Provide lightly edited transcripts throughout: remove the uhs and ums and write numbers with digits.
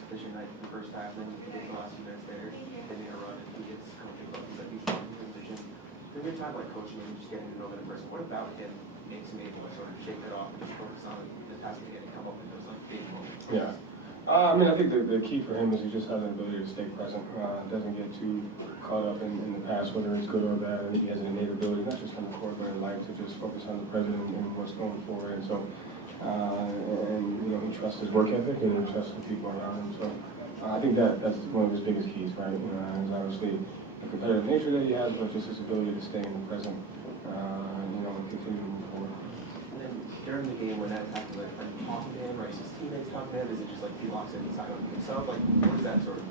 self-sufficient night for the first half, then he gets the last few minutes there, they make a run, and he gets comfortable up, he's like, he's strong in transition. There's a good time like coaching him, just getting to know the person. What about him makes him able to sort of shake that off and just focus on the task at hand and come up with those like big moments? Yeah. I mean, I think the key for him is he just has an ability to stay present. Doesn't get too caught up in the past, whether it's good or bad. I think he has an innate ability, not just on the court, but in life, to just focus on the present and what's going forward. And so, he trusts his work ethic and he trusts the people around him. So, I think that's one of his biggest keys, right? Is obviously the competitive nature that he has, but just his ability to stay in the present, and continue to move forward. During the game, when that happens, like, are you talking to him, or is his teammates talking to him? Is it just like he locks in inside on himself? Like, what is that sort of?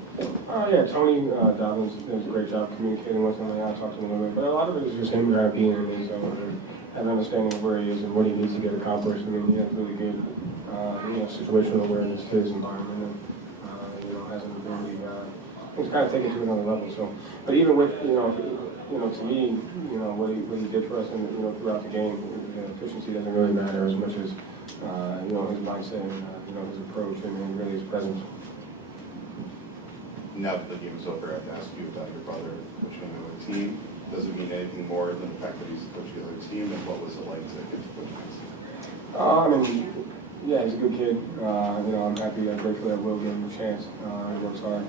Yeah, Tony Dobbins does a great job communicating with him. I talk to him a little bit, but a lot of it is just him being in his zone and having an understanding of where he is and what he needs to get accomplished. I mean, he has really good, situational awareness to his environment, and has an ability to kind of take it to another level. So, but even with to me, what he did for us, and throughout the game, the efficiency doesn't really matter as much as his mindset and his approach and really his presence. Now that the game is over, I have to ask you about your brother coaching another team. Does it mean anything more than the fact that he's coaching the other team, and what was it like to get to coach against him? I mean, yeah, he's a good kid. I'm happy, I'm grateful that Will gave him a chance. He works hard,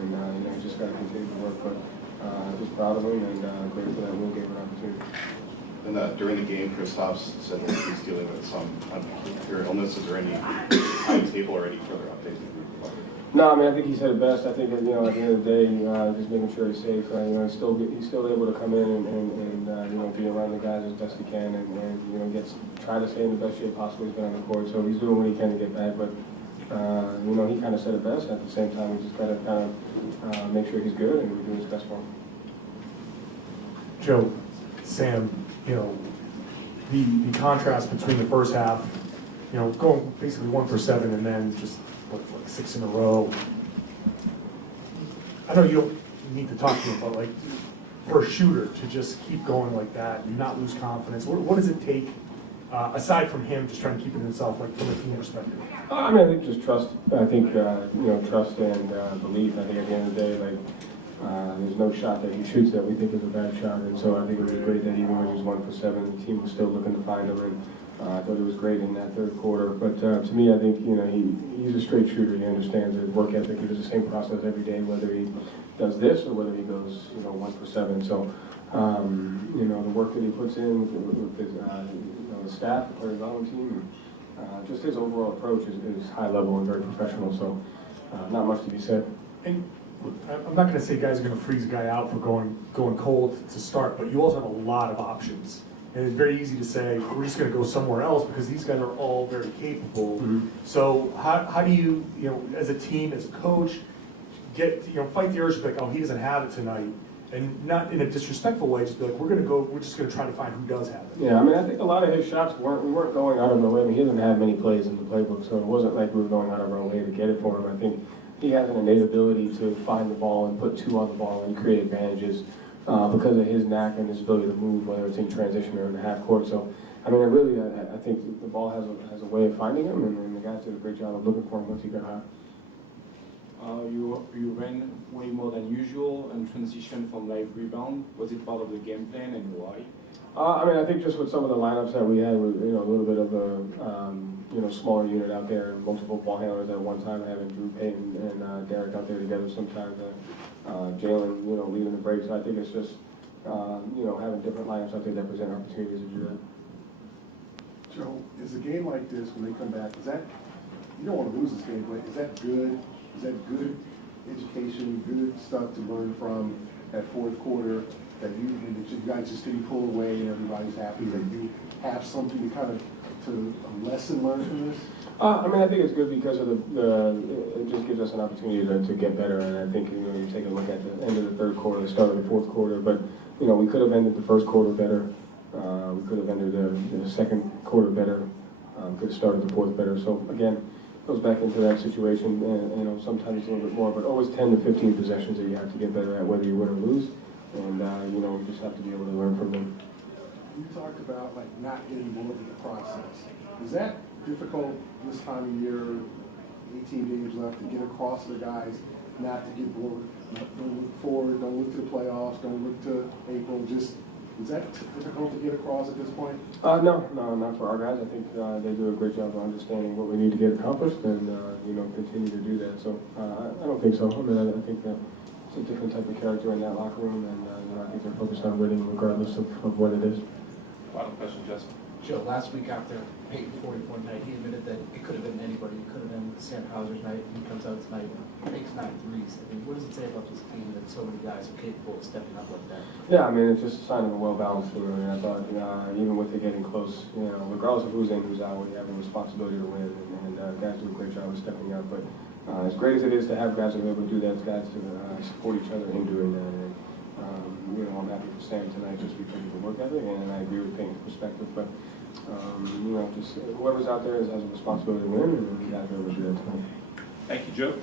and just got to continue to work. But just proud of him and grateful that Will gave him an opportunity. And during the game, Kristaps said that he's dealing with some unclear illness. Is there any timetable or any further updates that we can provide? No, I mean, I think he said it best. I think at the end of the day, just making sure he's safe. He's still able to come in and be around the guys as best he can, and try to stay in the best shape possible. He's been on the court, so he's doing what he can to get back. But he kind of said it best. At the same time, we just got to kind of make sure he's good and we do his best for him. Joe, Sam, the contrast between the first half, going basically 1 for 7 and then just like 6 in a row. I know you don't need to talk to him, but like for a shooter to just keep going like that and not lose confidence, what does it take aside from him just trying to keep it himself, like from a team perspective? I mean, I think just trust. I think trust and belief. I think at the end of the day, there's no shot that he shoots that we think is a bad shot, and so I think it was great that even when he was 1 for 7, the team was still looking to find him, and I thought it was great in that third quarter. But to me, I think he's a straight shooter. He understands his work ethic. He does the same process every day, whether he does this or whether he goes 1 for 7. So the work that he puts in with his staff, the player development team, just his overall approach is high level and very professional. So not much to be said. And I'm not going to say guys are going to freeze a guy out for going cold to start, but you also have a lot of options. And it's very easy to say, we're just going to go somewhere else because these guys are all very capable. Mm-hmm. So how do you, as a team, as a coach, fight the urge to be like, oh, he doesn't have it tonight, and not in a disrespectful way, just be like, we're just going to try to find who does have it. Yeah, I mean, I think a lot of his shots we weren't going out of our way. I mean, he doesn't have many plays in the playbook, so it wasn't like we were going out of our way to get it for him. I think he has an innate ability to find the ball and put 2 on the ball and create advantages because of his knack and his ability to move, whether it's in transition or in the half court. So, I mean, I think the ball has a way of finding him, and the guys did a great job of looking for him once he got hot. You ran way more than usual and transition from live rebound. Was it part of the game plan, and why? I mean, I think just with some of the lineups that we had, with a little bit of a smaller unit out there, multiple ball handlers at one time, having Drew Payton and Derek out there together sometimes, Jalen, leading the break. So I think it's just having different lineups out there that present opportunities to do that. Joe, is a game like this, when they come back, you don't want to lose this game, but is that good? Is that good education, good stuff to learn from that fourth quarter, that you guys just didn't pull away and everybody's happy, that you have something a lesson learned from this? I mean, I think it's good because of it just gives us an opportunity to get better, and I think you take a look at the end of the third quarter, the start of the fourth quarter, but we could have ended the first quarter better, we could have ended the second quarter better, could have started the fourth better. So again, goes back into that situation, and sometimes a little bit more, but always 10 to 15 possessions that you have to get better at, whether you win or lose, and you just have to be able to learn from them. You talked about not getting bored with the process. Is that difficult this time of year, 18 games left, to get across the guys, not to get bored. Don't look forward, don't look to the playoffs, don't look to April, just, is that difficult to get across at this point? No, not for our guys. I think they do a great job of understanding what we need to get accomplished and, continue to do that. So I don't think so. I mean, I think that it's a different type of character in that locker room, and I think they're focused on winning regardless of what it is. Final question, Justin. Joe, last week after Peyton 40-point night, he admitted that it could have been anybody. It could have been Sam Hauser's night. He comes out tonight and makes 9 threes. I mean, what does it say about this team that so many guys are capable of stepping up like that? Yeah, I mean, it's just a sign of a well-balanced team. I mean, I thought, even with it getting close, regardless of who's in, who's out, we have a responsibility to win, and guys do a great job of stepping up. But as great as it is to have guys that are able to do that, it's guys to support each other in doing that. And, I'm happy for Sam tonight just because of the work ethic, and I agree with Peyton's perspective. But, just whoever's out there has a responsibility to win, and you got to be able to do that tonight. Thank you, Joe.